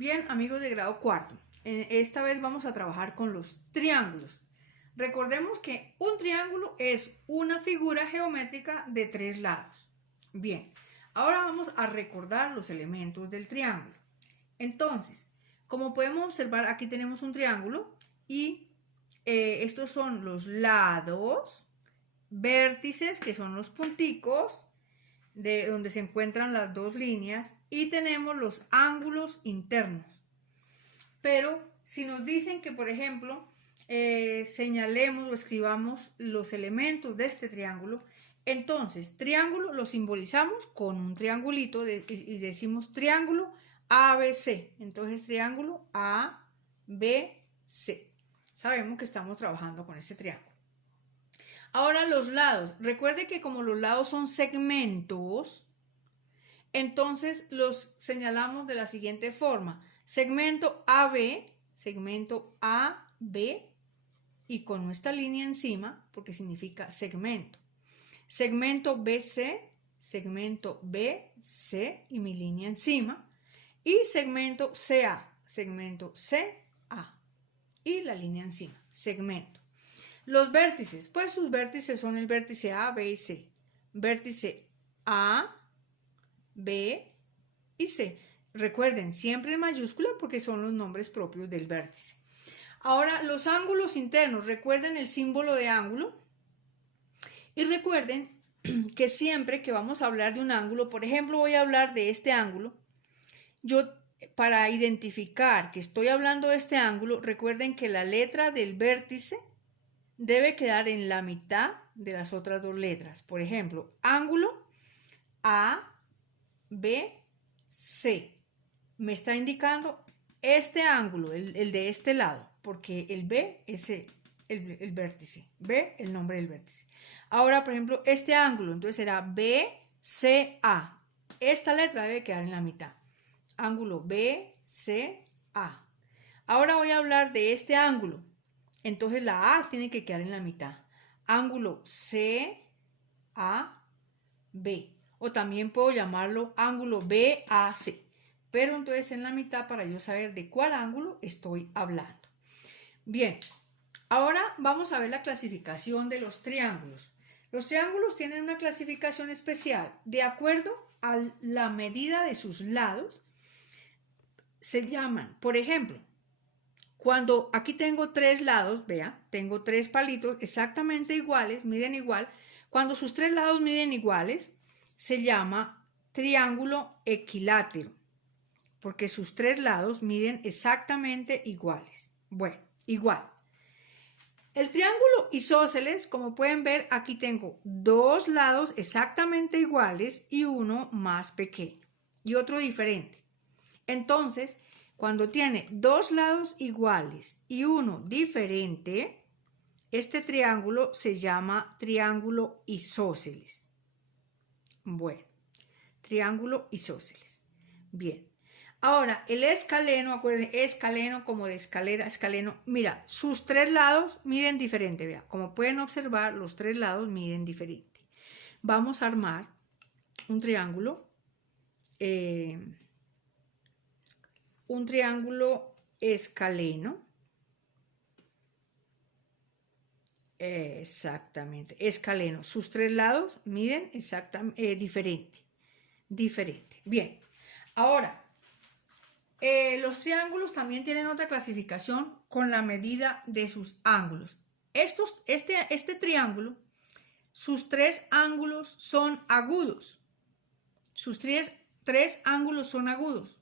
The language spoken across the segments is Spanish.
Bien, amigos de grado cuarto, esta vez vamos a trabajar con los triángulos. Recordemos que un triángulo es una figura geométrica de tres lados. Bien, ahora vamos a recordar los elementos del triángulo. Entonces, como podemos observar, aquí tenemos un triángulo y estos son los lados, vértices, que son los punticos, de donde se encuentran las dos líneas, y tenemos los ángulos internos. Pero si nos dicen que, por ejemplo, señalemos o escribamos los elementos de este triángulo, entonces triángulo lo simbolizamos con un triangulito y decimos triángulo ABC. Entonces triángulo ABC. Sabemos que estamos trabajando con este triángulo. Ahora los lados. Recuerde que como los lados son segmentos, entonces los señalamos de la siguiente forma. Segmento AB, y con nuestra línea encima, porque significa segmento. Segmento BC y mi línea encima. Y segmento CA y la línea encima, segmento. Los vértices, pues sus vértices son el vértice A, B y C. Vértice A, B y C. Recuerden, siempre en mayúscula porque son los nombres propios del vértice. Ahora, los ángulos internos. Recuerden el símbolo de ángulo. Y recuerden que siempre que vamos a hablar de un ángulo, por ejemplo, voy a hablar de este ángulo. Yo, para identificar que estoy hablando de este ángulo, recuerden que la letra del vértice debe quedar en la mitad de las otras dos letras. Por ejemplo, ángulo A, B, C. Me está indicando este ángulo, el de este lado, porque el B es el vértice. B, el nombre del vértice. Ahora, por ejemplo, este ángulo, entonces será BCA. Esta letra debe quedar en la mitad. Ángulo BCA. Ahora voy a hablar de este ángulo. Entonces la A tiene que quedar en la mitad. Ángulo CAB. O también puedo llamarlo ángulo BAC. Pero entonces en la mitad para yo saber de cuál ángulo estoy hablando. Bien, ahora vamos a ver la clasificación de los triángulos. Los triángulos tienen una clasificación especial. De acuerdo a la medida de sus lados, se llaman, por ejemplo, cuando aquí tengo tres lados, vea, tengo tres palitos exactamente iguales, miden igual. Cuando sus tres lados miden iguales, se llama triángulo equilátero, porque sus tres lados miden exactamente iguales. Bueno, igual. El triángulo isósceles, como pueden ver, aquí tengo dos lados exactamente iguales y uno más pequeño y otro diferente. Entonces, cuando tiene dos lados iguales y uno diferente, este triángulo se llama triángulo isósceles. Bueno, triángulo isósceles. Bien. Ahora, el escaleno, acuérdense, escaleno como de escalera, escaleno. Mira, sus tres lados miden diferente, vea. Como pueden observar, los tres lados miden diferente. Vamos a armar un triángulo escaleno. Exactamente, escaleno. Sus tres lados miden exactamente diferente. Bien, ahora, los triángulos también tienen otra clasificación con la medida de sus ángulos. Este triángulo, sus tres ángulos son agudos. Sus tres ángulos son agudos.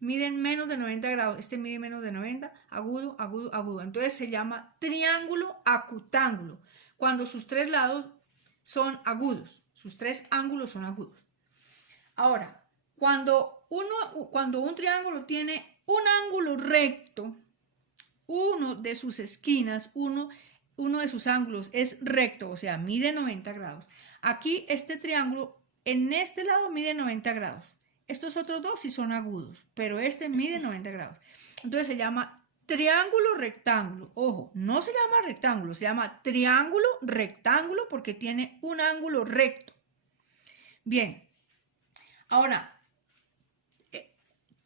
Miden menos de 90 grados. Este mide menos de 90, agudo, agudo, agudo. Entonces se llama triángulo acutángulo, cuando sus tres lados son agudos. Sus tres ángulos son agudos. Ahora, cuando un triángulo tiene un ángulo recto, uno de sus esquinas, uno de sus ángulos es recto, o sea, mide 90 grados. Aquí este triángulo, en este lado mide 90 grados. Estos otros dos sí son agudos, pero este mide 90 grados. Entonces se llama triángulo rectángulo. Ojo, no se llama rectángulo, se llama triángulo rectángulo porque tiene un ángulo recto. Bien, ahora,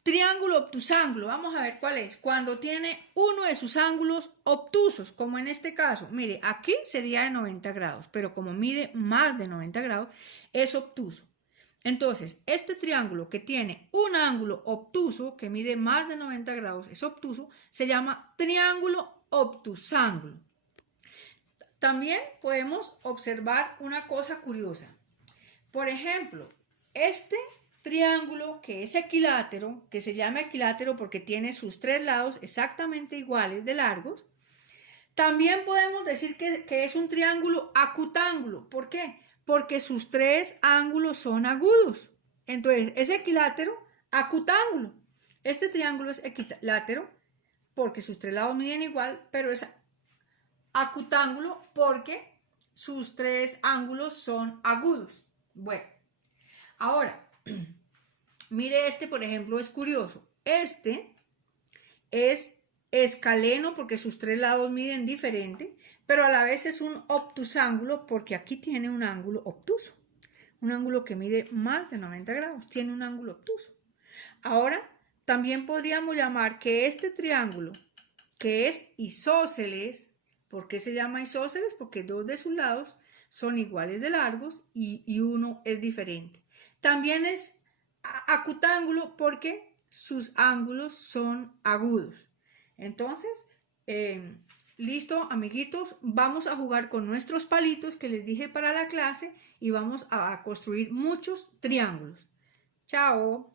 Triángulo obtusángulo, vamos a ver cuál es. Cuando tiene uno de sus ángulos obtusos, como en este caso. Mire, aquí sería de 90 grados, pero como mide más de 90 grados, es obtuso. Entonces, este triángulo que tiene un ángulo obtuso, que mide más de 90 grados, es obtuso, se llama triángulo obtusángulo. También podemos observar una cosa curiosa. Por ejemplo, este triángulo que es equilátero, que se llama equilátero porque tiene sus tres lados exactamente iguales de largos, también podemos decir que es un triángulo acutángulo. ¿Por qué? Porque sus tres ángulos son agudos. Entonces, es equilátero, acutángulo. Este triángulo es equilátero porque sus tres lados miden igual, pero es acutángulo porque sus tres ángulos son agudos. Bueno, ahora, mire este, por ejemplo, es curioso. Este es escaleno porque sus tres lados miden diferente, pero a la vez es un obtusángulo porque aquí tiene un ángulo obtuso. Un ángulo que mide más de 90 grados, tiene un ángulo obtuso. Ahora, también podríamos llamar que este triángulo, que es isósceles, ¿por qué se llama isósceles? Porque dos de sus lados son iguales de largos y uno es diferente. También es acutángulo porque sus ángulos son agudos. Entonces, listo, amiguitos, vamos a jugar con nuestros palitos que les dije para la clase y vamos a construir muchos triángulos. Chao.